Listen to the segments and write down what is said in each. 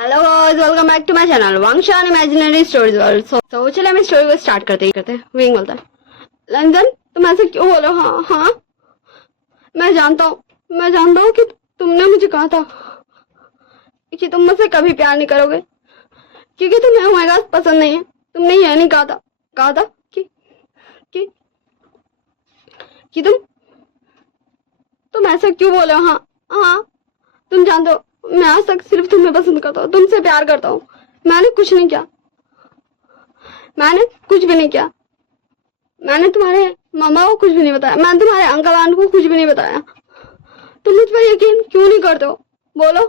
Hello guys, welcome back to my channel Wangshan imaginary stories world. So चलिए हम story को start करते हैं। विंग बोलता है, लंदन तुम ऐसे क्यों बोलो? हाँ हाँ, मैं जानता हूँ कि तुमने मुझे कहा था कि तुम मुझसे कभी प्यार नहीं करोगे क्योंकि तुम्हें ओमेगा पसंद नहीं है। तुमने यह नहीं कहा था कि कि तुम ऐसा क्यों बोले हो? हाँ हाँ, तुम जानते हो मैं आज तक सिर्फ तुम्हें पसंद करता हूँ, तुमसे प्यार करता हूँ। मैंने कुछ नहीं किया, मैंने कुछ भी नहीं किया। मैंने तुम्हारे मामा को कुछ भी नहीं बताया, मैंने तुम्हारे अंकल आंट को कुछ भी नहीं बताया। तुम मुझ पर यकीन क्यों नहीं करते हो? बोलो।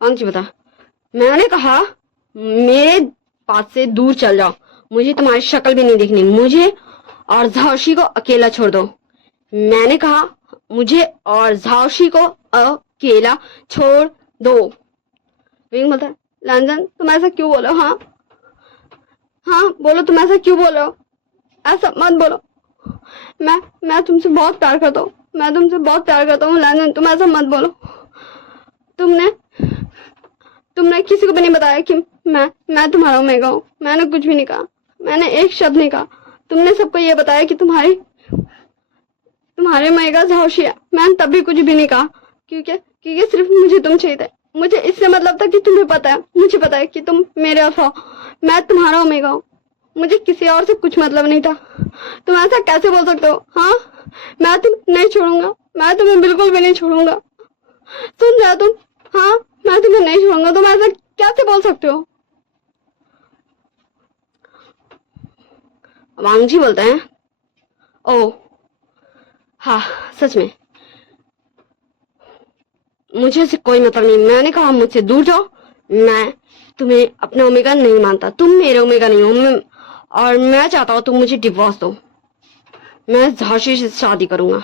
वांगची बता, मैंने कहा मेरे पास से दूर चल जाओ, मुझे तुम्हारी शक्ल भी नहीं दिखनी। मुझे और झाओशी को अकेला छोड़ दो। मैंने कहा मुझे और झाओशी को अकेला छोड़ दो। विंग बोलता है, लंदन तुम ऐसा क्यों बोलो? हाँ हाँ बोलो, तुम ऐसा क्यों बोल रहे हो? ऐसा मत बोलो। मैं तुमसे बहुत प्यार करता हूँ, मैं तुमसे बहुत प्यार करता हूँ लंदन, तुम ऐसा मत बोलो। तुमने तुमने किसी को भी नहीं बताया कि मैं तुम्हारा ओमेगा हूँ। मैंने कुछ भी नहीं कहा, मैंने एक शब्द नहीं कहा। तुमने सबको ये बताया कि तुम्हारे ओमेगा झाओशी है। मैंने तब भी कुछ भी नहीं कहा क्योंकि सिर्फ मुझे तुम चाहिए थे। मुझे इससे मतलब था कि तुम्हें पता है, मुझे पता है कि तुम मेरे अल्फा हो, मैं तुम्हारा ओमेगा हूँ। मुझे किसी और से कुछ मतलब नहीं था। तुम ऐसा कैसे बोल सकते हो? हाँ, मैं तुम्हें नहीं छोड़ूंगा, मैं तुम्हें बिल्कुल भी नहीं छोड़ूंगा। सुन जाओ तुम। हाँ, मैं तुम्हें नहीं छोड़ूंगा। तुम ऐसा कैसे बोल सकते हो? वांगजी बोलते हैं, ओ हाँ, सच में मुझे इससे कोई मतलब नहीं। मैंने कहा मुझसे दूर जाओ। मैं तुम्हें अपना ओमेगा नहीं मानता, तुम मेरे ओमेगा नहीं हो। और मैं चाहता हूँ तुम मुझे डिवोर्स दो। मैं झांसी से शादी करूंगा।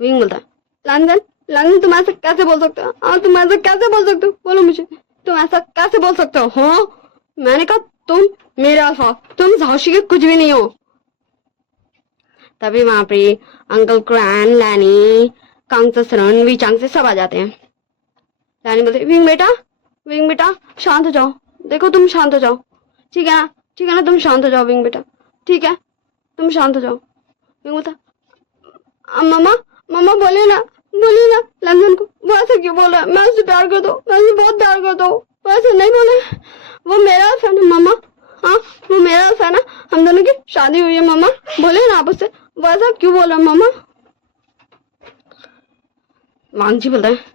विंग बोलता है, लंदन लंदन तुम ऐसा कैसे बोल सकते हो? हाँ, तुम ऐसा कैसे बोल सकते हो? बोलो मुझे, तुम ऐसा कैसे बोल सकते हो? हाँ, मैंने कहा तुम मेरे अल्फा, तुम झांसी के कुछ भी नहीं हो। तभी वहां पे अंकल क्रैन, लैनी, कांगसरन, वीचांग से सब आ जाते हैं। लैनी बोलते, विंग बेटा शांत हो जाओ। देखो तुम शांत हो जाओ, ठीक है ना? ठीक है ना, तुम शांत हो जाओ विंग बेटा, ठीक है? तुम शांत हो जाओ। विंग बोलता, मम्मा मम्मा बोलिए ना लंदन को। वो ऐसे क्यों बोल रहा है? मैं उससे प्यार करता हूँ, मैं उससे बहुत प्यार करता हूँ। वो ऐसे नहीं बोले, वो मेरा फैन है मम्मा। हाँ, वो मेरा फैन है, हम दोनों की शादी हुई है मम्मा। बोले ना आप उससे, वो ऐसा क्यों बोल रहा है मम्मा? वांगजी बोलता है,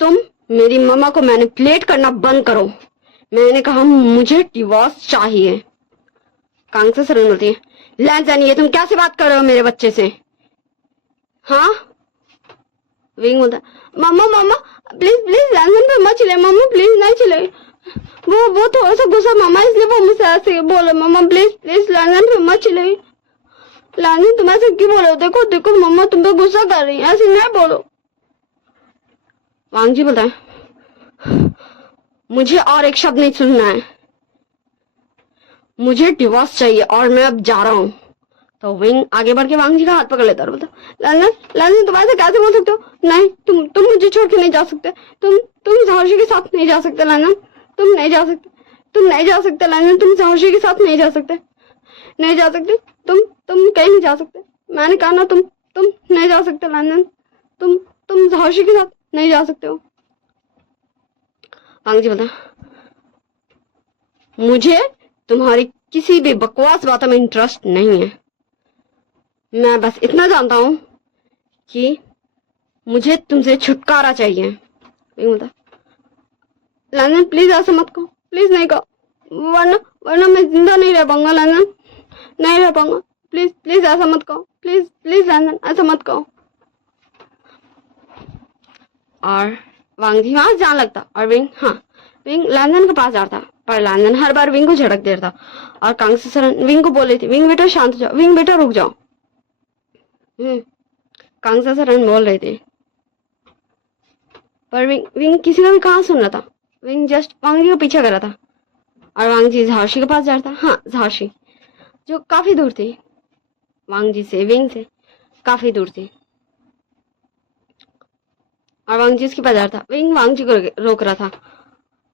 तुम मेरी मम्मा को मैनिपुलेट करना बंद करो। मैंने कहा मुझे डिवोर्स चाहिए। कांग से सरन बोलती है, लैंसन ये तुम कैसे बात कर रहे हो मेरे बच्चे से? हाँ, विंग बोलता है, मम्मा मम्मा प्लीज प्लीज लैंसन पे मत चिल्लाए मम्मा, प्लीज नहीं चिल्लाए। वो थोड़ा सा गुस्सा मम्मा, इसलिए वो मुझसे ऐसे बोले। मम्मा प्लीज प्लीज लैंसन पे मत चिल्लाए। लैंसन तुम ऐसे क्यों बोलो? देखो देखो मम्मा तुम पे गुस्सा कर रही है, ऐसे नहीं बोलो। वांगजी बोलता है, मुझे और एक शब्द नहीं सुनना है, मुझे डिवोर्स चाहिए और मैं अब जा रहा हूँ। तो विंग आगे बढ़ के वांगजी का हाथ पकड़ लेता और बोलता, लंदन लंदन तुम ऐसे कैसे बोल सकते हो? नहीं, तुम मुझे छोड़ के नहीं जा सकते। तुम झांसी के साथ नहीं जा सकते लंदन, तुम नहीं जा सकते। तुम नहीं जा सकते लंदन, तुम झांसी के साथ नहीं जा सकते, नहीं जा सकते। तुम कहीं नहीं जा सकते। मैंने कहा ना, तुम नहीं जा सकते लंदन, तुम झांसी के साथ नहीं जा सकते हो। वांगजी बोलता, मुझे तुम्हारी किसी भी बकवास बातों में इंटरेस्ट नहीं है। मैं बस इतना जानता हूँ कि मुझे तुमसे छुटकारा चाहिए। बोलता, लंदन प्लीज ऐसा मत कहो, प्लीज नहीं कहो, वरना वरना मैं जिंदा नहीं रह पाऊंगा लंदन, नहीं रह पाऊंगा। प्लीज प्लीज ऐसा मत कहो, प्लीज प्लीज लंदन ऐसा मत कहो। और वांगजी वहां जान लगता और विंग लंदन के पास जाता, पर लंदन हर बार विंग को झड़क देता। और कांगसरन विंग को बोल रही थी, विंग बेटा शांत हो जाओ, विंग बेटा रुक जाओ। कांगसरन बोल रहे थे, पर विंग किसी का भी कहाँ सुन रहा था। विंग जस्ट वांगजी को पीछे कर रहा था और वांगजी झांसी के पास जा रहा था। हाँ, झांसी जो काफी दूर थी वांगजी से, विंग से काफी दूर थी। और वांग जी उसके पास जा रहा था। विंग वांग जी को रोक रहा था।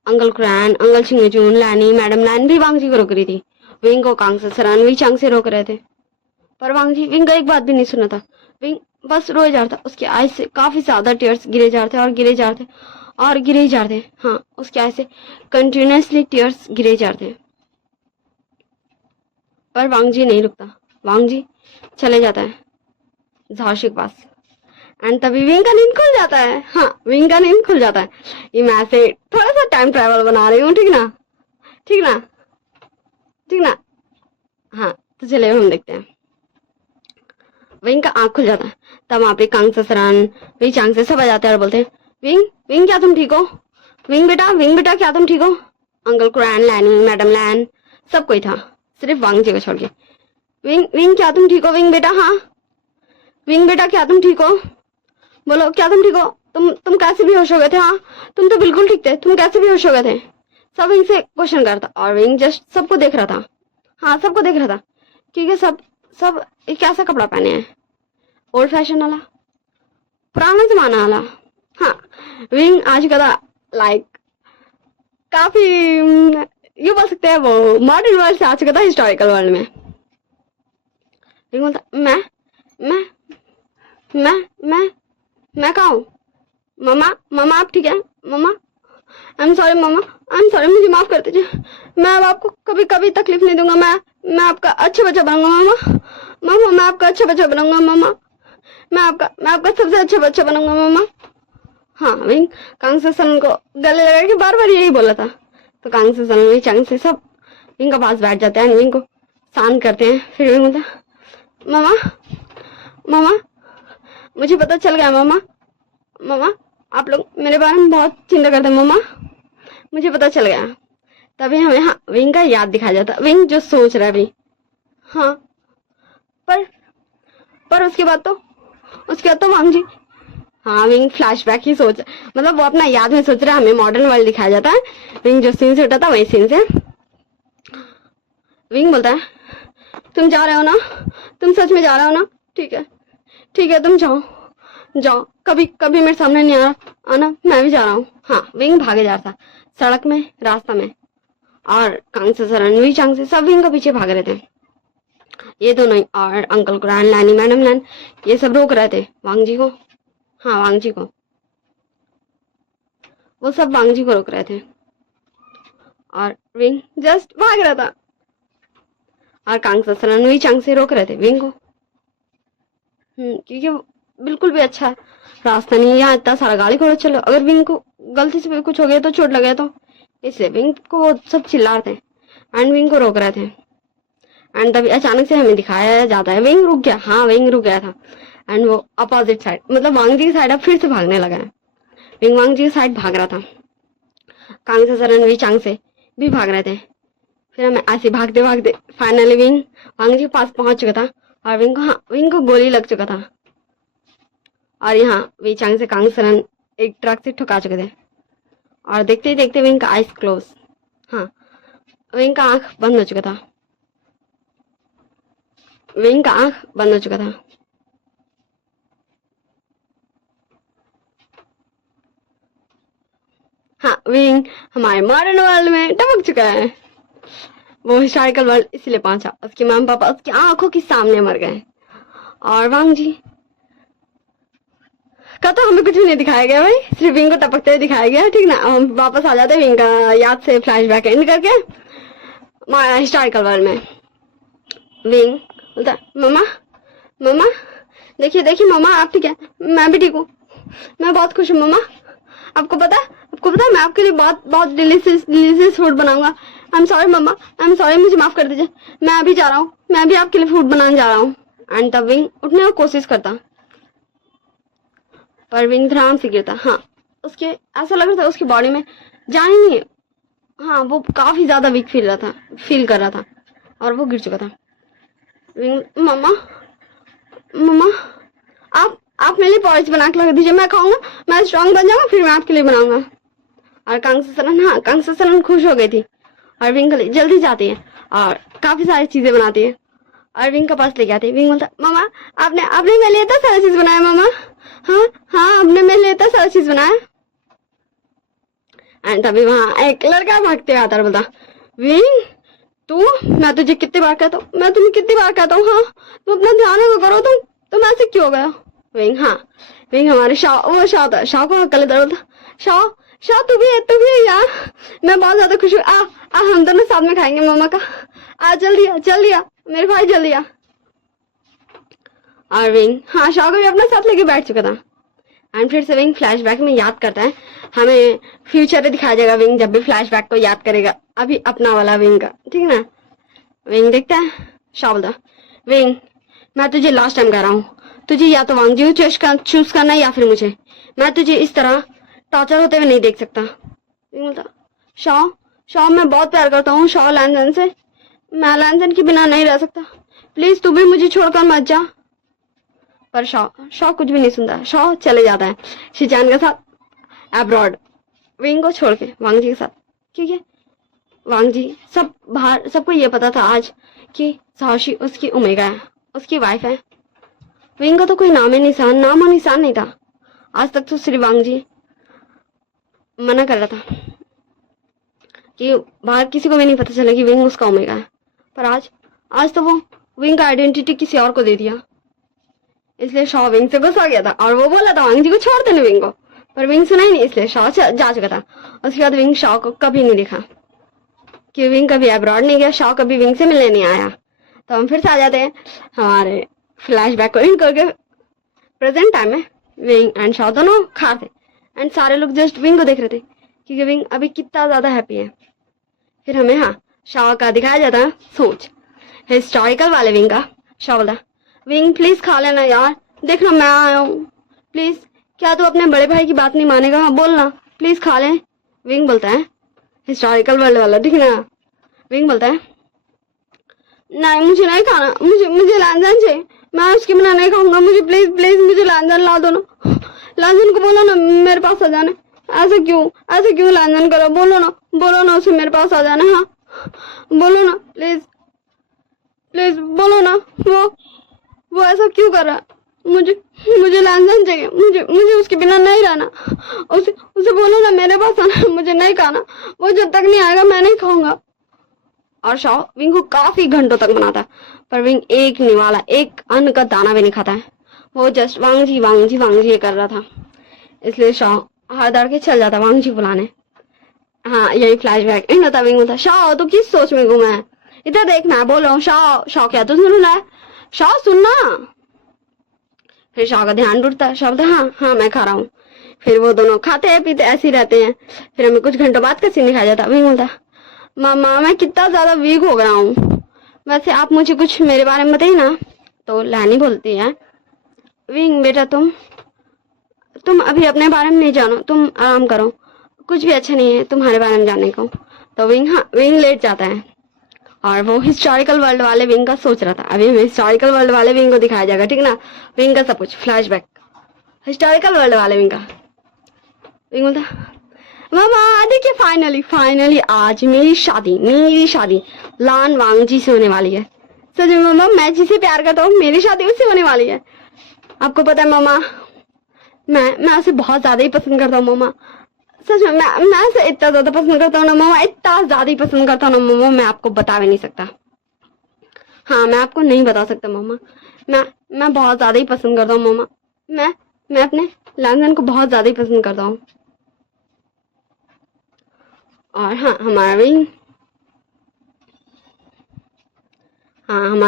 अंकल क्रैन, अंकल चिंगजून, लैनी, मैडम लैन भी वांग जी को रोक रही थी। विंग को कांग से सरान वी चांग से रोक रहे थे, पर वांग जी विंग का एक बात भी नहीं सुना था। विंग बस रोए जा रहा था। उसकी आईज से काफी ज्यादा टीयर्स गिरे जा रहे थे और गिरे जा रहे थे और गिरे ही जा रहे थे। हाँ, उसकी आईज से कंटिन्यूसली टीयर्स गिरे जा रहे थे, पर वांग जी नहीं रुकता। वांग जी चले जाता है झाशी के पास, एंड तभी विंग का नींद खुल जाता है। हाँ, विंग का नींद खुल जाता है। ये मैं ऐसे थोड़ा सा टाइम ट्रैवल बना रही हूँ, ठीक ना, ठीक ना, ठीक ना। हाँ, तो चलिए हम देखते हैं। विंग का आंख खुल जाता है, तब वहां पे कांग ससरान वी चांग से सब आ जाते हैं और बोलते हैं, विंग विंग क्या तुम ठीक हो? विंग बेटा क्या तुम ठीक हो? अंकल क्रैन, लैनी, मैडम लैन, सब कोई था, सिर्फ वांग जी को छोड़ के। विंग विंग क्या तुम ठीक हो? विंग बेटा, हाँ विंग बेटा क्या तुम ठीक हो? बोलो क्या तुम ठीक हो? तुम कैसे बेहोश हो गए थे? हाँ, तुम तो बिल्कुल ठीक थे, तुम कैसे बेहोश हो गए थे? सब विंग से क्वेश्चन करता और विंग जस्ट सबको देख रहा था। हाँ, सबको देख रहा था, क्योंकि सब सब एक कैसा कपड़ा पहने हैं, ओल्ड फैशन वाला, पुराना जमाना वाला। हाँ, विंग आज का लाइक काफी ये बोल सकते हैं वो मॉडर्न वर्ल्ड से आ चुका था हिस्टोरिकल वर्ल्ड में। विंग बोलता, मैं मैं मैं मैं कहाँ हूँ? मम्मा मम्मा आप ठीक है? मम्मा I am sorry, mamma I am sorry, मुझे माफ कर दीजिए, मैं अब आपको कभी कभी तकलीफ नहीं दूंगा, मैं आपका अच्छा बच्चा बनाऊंगा मम्मा। मम्मा मैं आपका अच्छा बच्चा बनाऊंगा मम्मा, मैं आपका सबसे अच्छा बच्चा बनाऊंगा मम्मा। हाँ, विंग कांग से सन को गले लगा के बार बार यही बोला था। तो कांग से सन वही चांग से सब विंग के पास बैठ जाते हैं, विंग को शांत करते हैं। फिर विंग बोलता, मम्मा मम्मा मुझे पता चल गया मम्मा, मम्मा आप लोग मेरे बारे में बहुत चिंता करते हैं मम्मा, मुझे पता चल गया। तभी हमें हाँ विंग का याद दिखाया जाता, विंग जो सोच रहा है अभी। हाँ, पर उसके बाद तो वांग जी, हाँ विंग फ्लैशबैक ही सोच, मतलब वो अपना याद में सोच रहा है, हमें मॉडर्न वर्ल्ड दिखाया जाता है। विंग जो सीन से उठा था वही सीन से विंग बोलता है, तुम जा रहे हो ना? तुम सच में जा रहे हो ना? ठीक है तुम जाओ, कभी मेरे सामने नहीं आना, मैं भी जा रहा हूँ। हाँ, विंग भागे जा रहा था सड़क में, रास्ता में, और कांग से रणवीर चांग से सब विंग के पीछे भाग रहे थे। ये दोनों और अंकल क्रैन, लैनी, मैडम लैन, ये सब रोक रहे थे वांग जी को। हाँ, वांग जी को, वो सब वांग जी को रोक रहे थे और विंग जस्ट भाग रहा था, और कांग से रणवीर चांग से रोक रहे थे विंग को। क्योंकि बिल्कुल भी अच्छा रास्ता नहीं है, यहाँ इतना सारा गाड़ी घोड़ा चलो, अगर विंग को गलती से भी कुछ हो गया तो, चोट लगे तो, इसलिए विंग को वो सब चिल्ला रहे थे एंड विंग को रोक रहे थे। एंड तभी अचानक से हमें दिखाया जाता है विंग रुक गया। हाँ, विंग रुक गया था एंड वो अपोजिट साइड, मतलब वांग जी की साइड अब फिर से भागने लगा है। विंग वांग जी की साइड भाग रहा था, कांग से रणवीर चांग से भी भाग रहे थे। फिर हमें ऐसे भागते भागते फाइनली विंग वांग जी के पास पहुंच चुका था और विंग को गोली लग चुका था, और यहाँ वी चांग से कांग सरन एक ट्रक से ठुका चुके थे, और देखते ही देखते विंग का आइस क्लोज। हाँ, विंग का आंख बंद हो चुका था, विंग का आंख बंद हो चुका था। हाँ, विंग हमारे मॉडर्न वर्ल्ड में टपक चुका है। वो हिस्टोरिकल वर्ल्ड इसलिए पहुंचा, उसके मम्मी पापा उसकी आंखों के सामने मर गए, और वांग जी का तो हमें कुछ भी नहीं दिखाया गया भाई, सिर्फ विंग को टपकते हुए दिखाया गया, ठीक ना। हम वापस आ जाते हैं विंग का याद से फ्लैशबैक एंड करके हिस्टोरिकल वर्ल्ड में। विंग बोलता, मम्मा देखिए मम्मा आप ठीक है? मैं भी ठीक हूँ, मैं बहुत खुश हूँ मम्मा। आपको पता है मैं आपके लिए बहुत डिलीशियस फूड बनाऊंगा। I am sorry mamma, I am sorry, मुझे माफ कर दीजिए, मैं अभी जा रहा हूँ, मैं भी आपके लिए फूड बनाने जा रहा हूँ। एंड तब विंग उठने की कोशिश करता, पर विंग ध्यान से गिरता। हाँ, उसके ऐसा लग रहा था उसकी बॉडी में जान ही नहीं है। हाँ, वो काफी ज्यादा वीक फील कर रहा था और वो गिर चुका था। विंग, मम्मा आप मेरे लिए पॉरेज बना के लगा दीजिए, मैं खाऊंगा, मैं स्ट्रांग बन जाऊंगा, फिर मैं आपके लिए बनाऊंगा। और कांग से सलन खुश हो गई थी और विंग के लिए जल्दी जाती है और काफी सारी चीजें बनाती है और विंग के पास लेके आती है। विंग बोलता, मम्मा आपने मेरे लिए इतना सारी चीज बनाया मम्मा, हाँ हाँ, हमने मेरे लिए तो सारा चीज बनाया। एंड तभी वहां एक लड़का भागते आता और बोलता, विंग तू, मैं तुझे कितनी बार कहता हूँ, मैं तुम्हें कितनी बार कहता हूँ, हाँ तुम अपना ध्यान रखो करो, तुम ऐसे क्यों हो गया। विंग हाँ, विंग हमारे शाह, वो शाह था, शाह को हक लेता बोलता, शाह शाह तू भी है यार, मैं बहुत ज्यादा खुश हूँ, आ हम दोनों साथ में खाएंगे मम्मा का, आ जल्दी आ मेरे भाई जल्दी आ। और विंग हाँ शाह को भी अपने साथ लेके बैठ चुका था। एंड फिर से विंग फ्लैशबैक में याद करता है, हमें फ्यूचर में दिखाया जाएगा विंग जब भी फ्लैशबैक को याद करेगा, अभी अपना वाला विंग का, ठीक है ना। विंग देखता है, शाह बोलता, विंग मैं तुझे लास्ट टाइम कह रहा हूँ, तुझे या तो वांगजी को चूज करना है या फिर मुझे, मैं तुझे इस तरह टॉर्चर होते हुए नहीं देख सकता। विंग बोलता, शाह मैं बहुत प्यार करता हूँ शाह लैंसन से, मैं लैंसन के बिना नहीं रह सकता, प्लीज तू भी मुझे छोड़कर मत जा। पर शाह कुछ भी नहीं सुनता, शाह चले जाता है शिजान के साथ अब्रॉड, विंग को छोड़ के वांगजी के साथ, क्योंकि वांगजी सबको ये पता था आज कि साहशी उसकी ओमेगा है, उसकी वाइफ है। विंग का तो कोई नाम और निशान नहीं था, आज तक तो सिर्फ वांगजी मना कर रहा था कि बाहर किसी को भी नहीं पता चला कि विंग उसका ओमेगा है, पर आज तो वो विंग का आइडेंटिटी किसी और को दे दिया, इसलिए शाह विंग से गुस्सा गया था और वो बोला था वांगजी को छोड़ देने विंग को, पर विंग सुना ही नहीं, इसलिए शाह जा चुका था। उसके बाद विंग शाह को कभी नहीं देखा, कि विंग कभी अब्रॉड नहीं गया, शाह कभी विंग से मिलने नहीं आया। तो हम फिर से आ जाते हैं हमारे फ्लैशबैक को इन करके प्रेजेंट टाइम में, विंग एंड शाह दोनों खार थे एंड सारे लोग जस्ट विंग को देख रहे थे क्योंकि विंग अभी कितना ज्यादा हैप्पी है। फिर हमें हाँ शाह का दिखाया जाता है सोच, हिस्टोरिकल वाले विंग का। शाह बोलता, विंग प्लीज खा लेना यार, देखना मैं आया हूँ, प्लीज क्या तू अपने बड़े भाई की बात नहीं मानेगा, हाँ बोलना प्लीज खा ले। विंग बोलता है, हिस्टोरिकल वर्ल्ड वाला ठीक ना, विंग बोलता है, नहीं मुझे नहीं खाना, मुझे लैंसन चाहिए, मैं उसके बिना नहीं खाऊंगा, मुझे प्लीज मुझे लैंसन ला दो ना, लैंसन को बोलो ना मेरे पास आ जाने, ऐसे क्यों लैंसन करो, बोलो ना उसे मेरे पास आ जाना, हाँ बोलो ना प्लीज बोलो ना, वो ऐसा क्यों कर रहा, मुझे लैंसन चाहिए, मुझे उसके बिना नहीं रहना, उसे बोलो ना मेरे पास आना, मुझे नहीं खाना, वो जब तक नहीं आएगा मैं नहीं खाऊंगा। और शाह विंग को काफी घंटों तक मनाता है, पर विंग एक निवाला, एक अन्न का दाना भी नहीं खाता है, वो जस्ट वांगजी कर रहा था, इसलिए शाह हाथ धड़ के चल जाता वांगजी बुलाने। हाँ यही फ्लैशबैक एंड होता। विंग होता, शाह तो किस सोच में घूमा है, इधर देख मैं बोल रहा हूँ, शाह क्या तो सुन रहा है, शाह सुनना। फिर शाह का ध्यान टूटता है, शाह बोलता हाँ मैं खा रहा हूँ। फिर वो दोनों खाते हैं पीते ऐसे ही रहते हैं। फिर हमें कुछ घंटों बाद का सीन दिखाया जाता है। विंग बोलता, मामा मैं कितना ज्यादा वीक हो गया हूँ, वैसे आप मुझे कुछ मेरे बारे में बताइए ना। तो लैनी बोलती है, विंग बेटा तुम अभी अपने बारे में नहीं जानो, तुम आराम करो, कुछ भी अच्छा नहीं है तुम्हारे बारे में जानने को। तो विंग लेट जाता है और वो हिस्टोरिकल वर्ल्ड वाले विंग का सोच रहा था। अभी हमें हिस्टोरिकल वर्ल्ड वाले विंग को दिखाया जाएगा, ठीक ना, विंग का सब कुछ फ्लैशबैक हिस्टोरिकल वर्ल्ड वाले विंग का। विंग बोलता, मामा देखिए फाइनली आज मेरी शादी लान वांगजी से होने वाली है। सच में मामा मैं जिसे प्यार करता हूँ मेरी शादी उससे होने वाली है। आपको पता है मामा मैं उसे बहुत ज्यादा ही पसंद करता हूँ मामा, सच में मैं उसे इतना ज्यादा पसंद करता हूँ ना मामा, इतना ज्यादा ही पसंद करता हूँ ना मामा, मैं आपको बता भी नहीं सकता। हाँ मैं आपको नहीं बता सकता मामा, मैं बहुत ज्यादा ही पसंद करता हूँ मामा, मैं अपने लैंसन को बहुत ज्यादा ही पसंद करता हूँ। और हाँ हमारा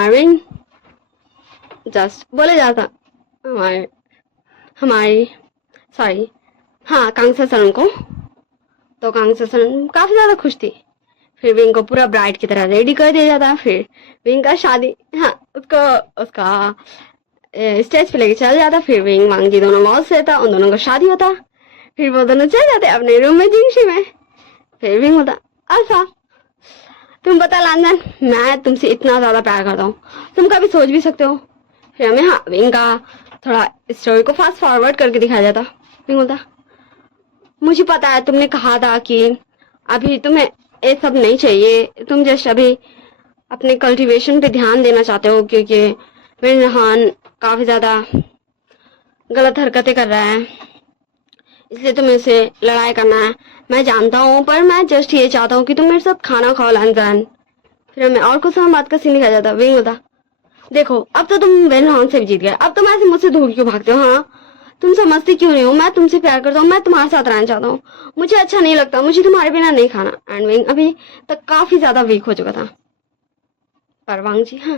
विंग जस्ट बोले जाता हमारी सॉरी हाँ कांगसा सरन को। तो कांगसा सरन काफी ज्यादा खुश थी। फिर विंग को पूरा ब्राइड की तरह रेडी कर दिया जाता है। फिर विंग का शादी हाँ उसका स्टेज पे लेके चल जाता। फिर विंग वांगजी दोनों मौज से था, उन दोनों का शादी होता। फिर वो दोनों चल जाते अपने रूम में जिंगशी में। फिर विंग होता, अल्फा तुम बता लैंसन मैं तुमसे इतना ज्यादा प्यार करता हूँ, तुम कभी सोच भी सकते हो। फिर हमें हाँ विंग का थोड़ा स्टोरी को फास्ट फॉरवर्ड करके दिखाया जाता। विंग बोलता, मुझे पता है तुमने कहा था कि अभी तुम्हें ये सब नहीं चाहिए, तुम जस्ट अभी अपने कल्टीवेशन पे ध्यान देना चाहते हो क्योंकि विंग हान काफी ज्यादा गलत हरकतें कर रहा है, इसलिए तुम्हें उससे लड़ाई करना है। मैं जानता हूँ, पर मैं जस्ट ये चाहता हूँ कि तुम मेरे साथ खाना खाओ लानजान। फिर हमें और कुछ समय बात का सीन दिखाया जाता। विंग होता, देखो अब तो तुम वेन राउंड से भी जीत गए, अब तुम ऐसे मुझसे दूर क्यों भागते हो? हाँ, तुम समझते क्यों नहीं हो? मैं तुमसे प्यार करता हूँ, मैं तुम्हारे साथ रहना चाहता हूँ, मुझे अच्छा नहीं लगता, मुझे तुम्हारे बिना नहीं खाना। एंड विंग अभी तक काफी ज्यादा वीक हो चुका था। पर वांग जी, हाँ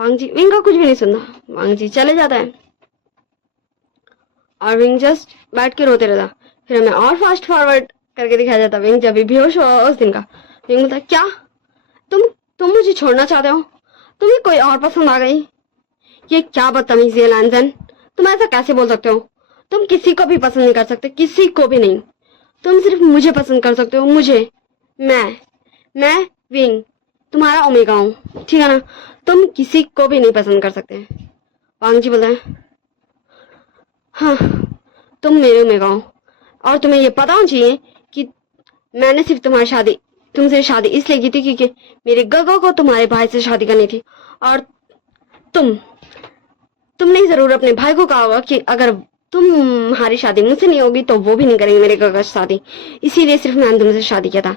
वांग जी विंग का कुछ भी नहीं सुनता। वांग जी चले जाता है और विंग जस्ट बैठ के रोते रहता। फिर हमें और फास्ट फॉरवर्ड करके दिखाया जाता विंग जब भी बेहोश हुआ उस दिन का। विंग बोलता, क्या तुम तुम मुझे छोड़ना चाहते हो? तुम्हें कोई और पसंद आ गई? ये क्या बदतमीजी है लैंजन, तुम ऐसा कैसे बोल सकते हो? तुम किसी को भी पसंद नहीं कर सकते, किसी को भी नहीं। तुम सिर्फ मुझे पसंद कर सकते हो, मुझे। मैं विंग तुम्हारा ओमेगा हूँ, ठीक है ना? तुम किसी को भी नहीं पसंद कर सकते। वांग जी बोलता है, हाँ तुम मेरे ओमेगा हो, और तुम्हें ये पता होना चाहिए कि मैंने सिर्फ तुमसे शादी इसलिए की थी क्योंकि मेरे गगो को तुम्हारे भाई से शादी करनी थी। और तुम तुमने जरूर अपने भाई को कहा होगा कि अगर तुम्हारी शादी मुझसे नहीं होगी तो वो भी नहीं करेंगे मेरे गगो से शादी, इसीलिए सिर्फ मैंने तुमसे शादी किया था।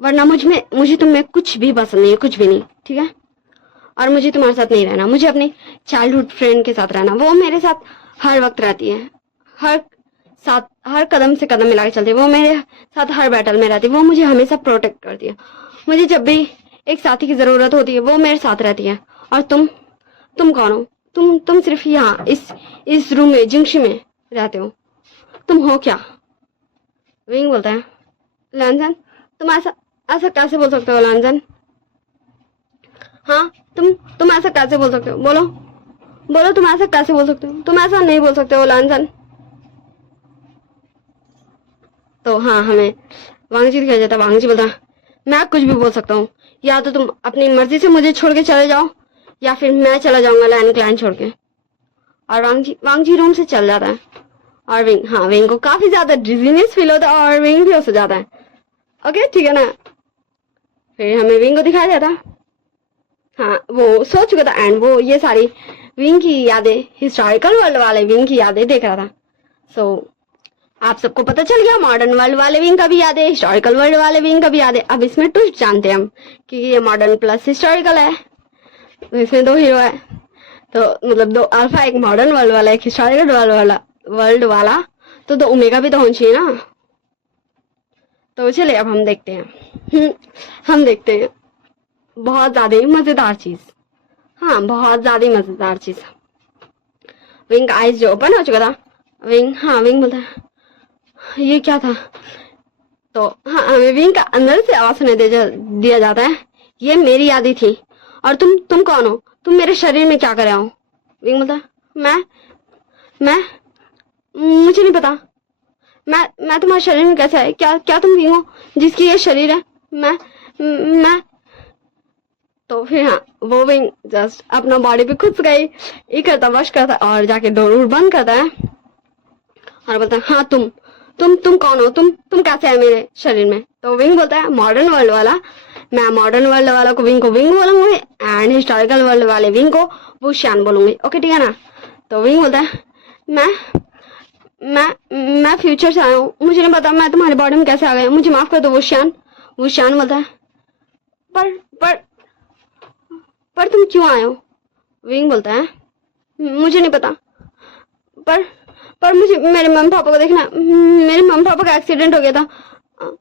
वरना मुझे तुम में कुछ भी पसंद नहीं है, कुछ भी नहीं, ठीक है? और मुझे तुम्हारे साथ नहीं रहना, मुझे अपने चाइल्डहुड फ्रेंड के साथ रहना। वो मेरे साथ हर वक्त रहती है, हर हर कदम से कदम मिला के चलती है, वो मेरे साथ हर बैटल में रहती है, वो मुझे हमेशा प्रोटेक्ट करती है। मुझे जब भी एक साथी की जरूरत होती है वो मेरे साथ रहती है। और तुम कौन हो? तुम सिर्फ यहाँ इस रूम में जिंक्शी में रहते हो, तुम हो क्या? विंग बोलता है, लैंजन तुम ऐसा ऐसा कैसे बोल सकते हो लैंजन? हाँ तुम ऐसा कैसे बोल सकते हो? बोलो बोलो, तुम ऐसा कैसे बोल सकते हो? तुम ऐसा नहीं बोल सकते हो लैंजन। तो हाँ, हमें वांगजी दिखाया जाता। वांगजी बोलता, मैं कुछ भी बोल सकता हूँ, या तो तुम अपनी मर्जी से मुझे छोड़ के चले जाओ या फिर मैं चला जाऊंगा लैन क्लैन छोड़ के। और वांगजी रूम से चल जाता है। और विंग को काफी ज्यादा डिजीनेस फील होता है और विंग भी हो जाता है। ओके ठीक है ना? फिर हमें विंग को दिखाया जाता। हाँ, वो सो चुका था एंड वो ये सारी विंग की यादें, हिस्टोरिकल वर्ल्ड वाले विंग की यादें देख रहा था। सो आप सबको पता चल गया मॉडर्न वर्ल्ड वाले विंग का भी याद है, हिस्टोरिकल वर्ल्ड वाले विंग का भी याद है। अब इसमें ट्विस्ट जानते हैं हम कि ये मॉडर्न प्लस हिस्टोरिकल है। तो इसमें दो हीरो है, तो मतलब दो अल्फा, एक मॉडर्न वर्ल्ड वाला, एक हिस्टोरिकल वर्ल्ड वाला। तो दो ओमेगा भी तो होना चाहिए ना। तो चलिए अब हम देखते हैं। हम देखते हैं बहुत ज्यादा मजेदार चीज। हाँ, बहुत ज्यादा मजेदार चीज। विंग का आइज जो ओपन हो चुका था। विंग बोलता है, ये क्या था? तो हाँ, हमें विंग का अंदर से आवाज सुनाई दिया जाता है, ये मेरी यादें थी। और तुम कौन हो? तुम मेरे शरीर में क्या कर रहे हो? विंग बोलता है, मैं मुझे नहीं पता। मैं तुम्हारे शरीर में कैसे है? क्या तुम विंग हो जिसकी ये शरीर है? मैं तो फिर हाँ, वो विंग जस्ट अपना बॉडी पे खुद गई, ये करता, वश करता और जाके डोर बंद करता है और बोलता है, हाँ तुम कौन हो? तुम कैसे है मेरे शरीर में? तो विंग बोलता है, मॉडर्न वर्ल्ड वाला। मैं मॉडर्न वर्ल्ड वाला को विंग बोलूंगी एंड हिस्टोरिकल वर्ल्ड वाले विंग को वुशियान बोलूंगी। ओके ठीक है ना? तो विंग बोलता है, मैं फ्यूचर से आया हूँ, मुझे नहीं पता मैं तुम्हारी बॉडी में कैसे आ गया, मुझे माफ कर दो वुशियान। वुशियान बोलता है, पर तुम क्यों आए हो? विंग बोलता है, मुझे नहीं पता, पर मुझे मेरे मम्मी पापा को देखना। मेरे मम्मी पापा का एक्सीडेंट हो गया था।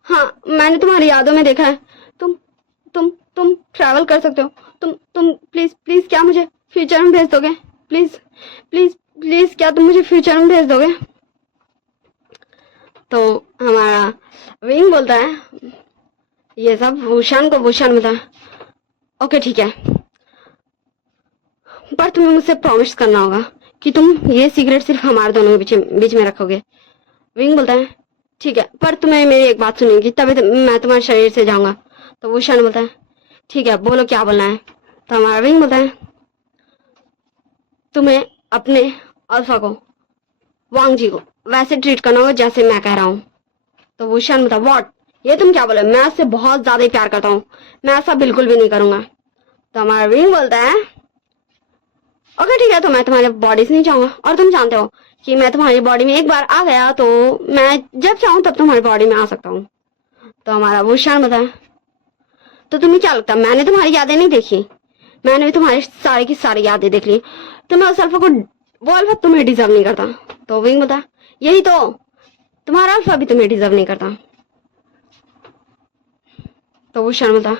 हाँ, मैंने तुम्हारी यादों में देखा है। तुम ट्रैवल कर सकते हो। तुम प्लीज क्या मुझे फ्यूचर में भेज दोगे? प्लीज क्या तुम मुझे फ्यूचर में भेज दोगे? तो हमारा विंग बोलता है, ये सब भूषण बोलता है, ओके ठीक है, पर तुम्हें मुझसे प्रॉमिस करना होगा कि तुम ये सीक्रेट सिर्फ हमारे दोनों के बीच में रखोगे। विंग बोलता है, ठीक है, पर तुम्हें मेरी एक बात सुनेगी तभी मैं तुम्हारे शरीर से जाऊंगा। तो भूषण बोलता है, ठीक है, बोलो क्या बोलना है। तो हमारा विंग बोलता है, तुम्हें अपने अल्फा को, वांग जी को वैसे ट्रीट करना होगा जैसे मैं कह रहा हूँ। तो भूषण बोलता है, व्हाट? ये तुम क्या बोले? मैं उससे बहुत ज्यादा ही प्यार करता हूँ, मैं ऐसा बिल्कुल भी नहीं करूंगा। तो हमारा विंग बोलता है, ओके ठीक है, तो मैं तुम्हारे बॉडी से नहीं चाहूंगा, और तुम जानते हो कि मैं तुम्हारी बॉडी में एक बार आ गया तो मैं जब चाहूँ तब तुम्हारी बॉडी में आ सकता हूँ। तो हमारा वो क्षण बताए। तो तुम्हें क्या लगता है मैंने तुम्हारी यादें नहीं देखी? मैंने भी तुम्हारी सारी की सारी यादें देख ली। तो मैं उस अल्फा को, वो अल्फा तुम्हें डिजर्व नहीं करता। तो विंग बता, यही तो, तुम्हारा अल्फा भी तुम्हें डिजर्व नहीं करता। तो वो क्षण बता,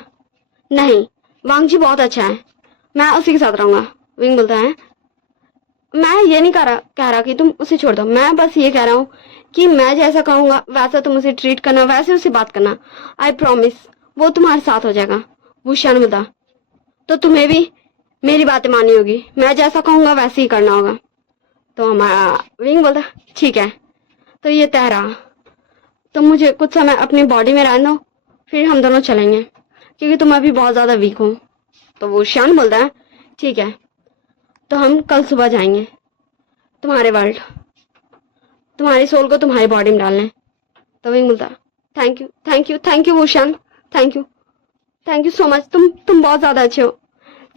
नहीं वांगजी बहुत अच्छा है, मैं उसी के साथ रहूंगा। विंग बोलता है, मैं ये नहीं कह रहा कि तुम उसे छोड़ दो, मैं बस ये कह रहा हूँ कि मैं जैसा कहूंगा वैसा तुम उसे ट्रीट करना, वैसे उससे बात करना। आई प्रॉमिस वो तुम्हारे साथ हो जाएगा। वो क्षण बता, तो तुम्हें भी मेरी बातें माननी होगी, मैं जैसा कहूंगा वैसे ही करना होगा। तो हमारा विंग बोलता, ठीक है, तो ये तय रहा। तुम मुझे कुछ समय अपनी बॉडी में रहने दो, फिर हम दोनों चलेंगे, क्योंकि तुम अभी बहुत ज्यादा वीक हो। तो वो शान बोलता है, ठीक है, तो हम कल सुबह जाएंगे तुम्हारे वर्ल्ड, तुम्हारी सोल को तुम्हारी बॉडी में डालने। तो विंग बोलता, thank you thank you thank you Wushan, thank you so much, तुम बहुत ज्यादा अच्छे हो।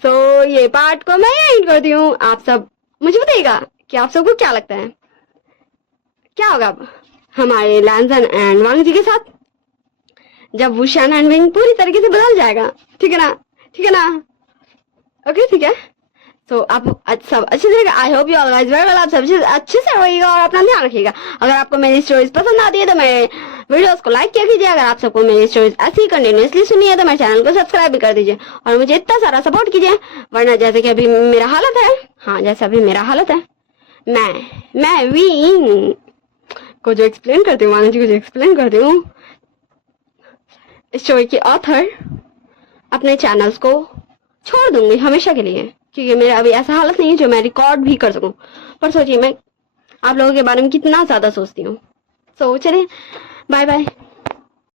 सो ये पार्ट को मैं एंड करती हूँ। आप सब मुझे बताइएगा कि आप सबको क्या लगता है, क्या होगा अब हमारे लैंसन एंड वांग जी के साथ जब वुशान एंड विंग पूरी तरीके से बदल जाएगा। ठीक है ना, ठीक है ना, ओके ठीक है। तो आप सब अच्छे से, I hope you all guys very well, आप सब अच्छे से रहिएगा और अपना ध्यान रखिएगा। अगर आपको मेरी स्टोरीज पसंद आती है तो मेरे वीडियोस को लाइक किया कीजिए। अगर आप सबको मेरी स्टोरीज ऐसी कंटिन्यूसली सुनी है तो मेरे चैनल को सब्सक्राइब भी कर दीजिए और मुझे इतना सारा सपोर्ट कीजिए, वरना जैसे कि अभी मेरा हालत है, हाँ जैसा अभी मेरा हालत है, मैं विंग को जो एक्सप्लेन करती हूँ, जी को जो एक्सप्लेन करती हूँ, स्टोरी की ऑथर अपने चैनल्स को छोड़ दूंगी हमेशा के लिए, क्योंकि मेरा अभी ऐसा हालत नहीं है जो मैं रिकॉर्ड भी कर सकूं। पर सोचिए मैं आप लोगों के बारे में कितना ज्यादा सोचती हूँ। सो चलिए, बाय बाय।